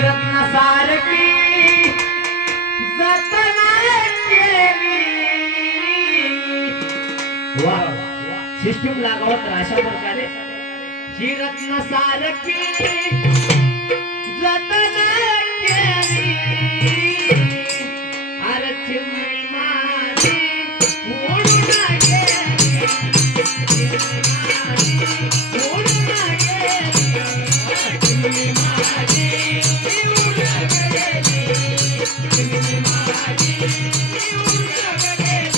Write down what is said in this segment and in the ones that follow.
रत्न सारखी जतन केली वा सिस्टम लागावत अशा प्रकारे ही रत्न सारखी जतन केली अरे चिमणी माझी उडून गेली उडून गेली चिमणी माझी उडून गेली चिमणी माझी उडून गेली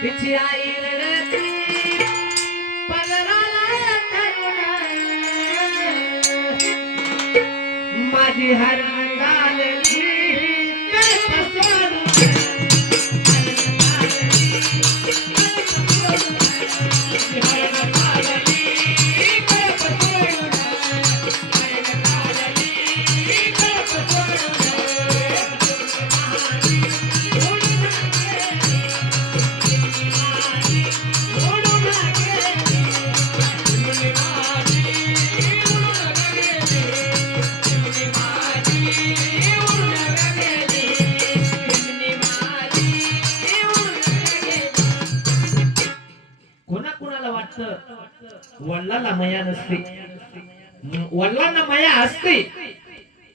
तिची आई रडती पदराला धरून माझी हरण झालेली वडिलांना माया नसते वडिलांना माया असते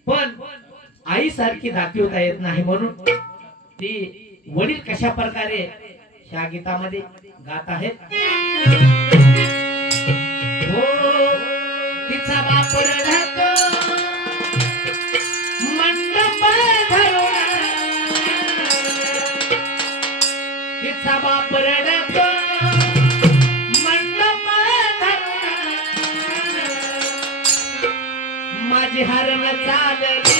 पण आई सारखी दाखवता येत नाही म्हणून ती वडील कशा प्रकारे ह्या गीतामध्ये गात आहेत हो तिचा बाप रडतो मंडप धरून तिचा बाप रडतो माझी हरण चालली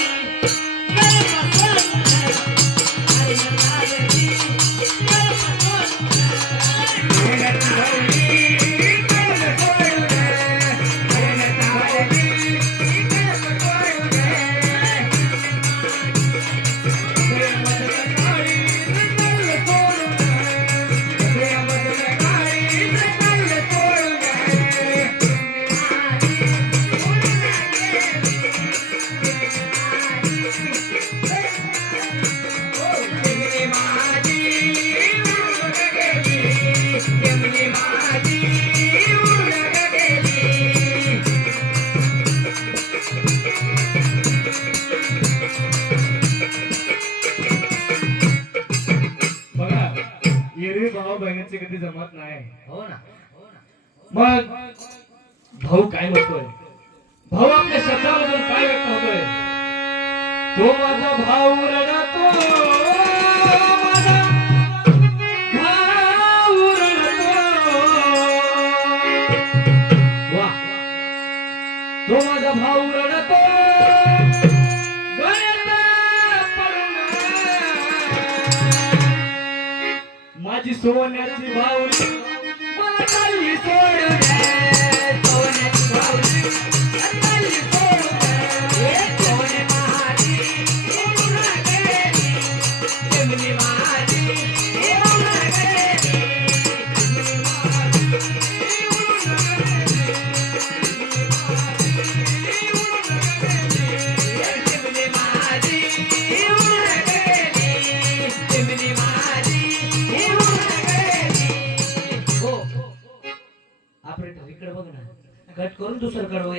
भाऊ बहिणीचे कधी जमत नाही हो ना मग भाऊ काय म्हणतोय भाऊ आपल्या शब्दामधून काय व्यक्त होतोय तो माझा भाऊ रडतो माझा भाऊ रडतो वा तो माझा भाऊ रडतो माझी सोन्याची भावली मला काही सोडू दे सोन्याची भावली काही सोडू दे सोने महारी उडून गेली चिमणी माझी उडून गेली चिमणी माझी उडून गेली चिमणी माझी उडून गेली चिमणी माझी ऑपरेटर इकडे बघ ना कट करून दुसरं कडवं